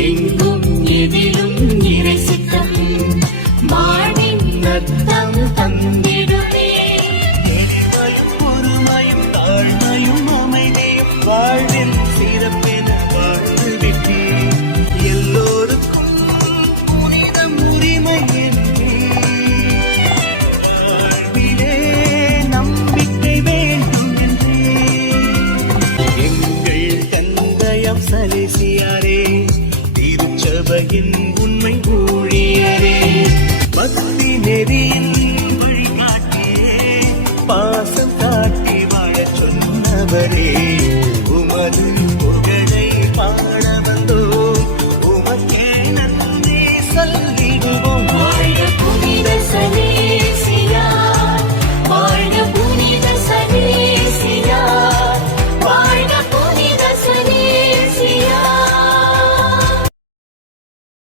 எங்கும் எதிலும் இறை சித்தம் மாடின் நத்தம் தந்திடுமே. எளிமையும் பொறுமையும் தாழ்மையும் அமைதியும் வாழ்வில் சிறப்பென வாழ்ந்துவிட்டே எல்லோருக்கும் புனிதம் உரிமை என்றே வாழ்விலே நம்பிக்கை வேண்டும் என்றே எங்கள் தந்தையம் சலேசியாரே திருச்சபையின்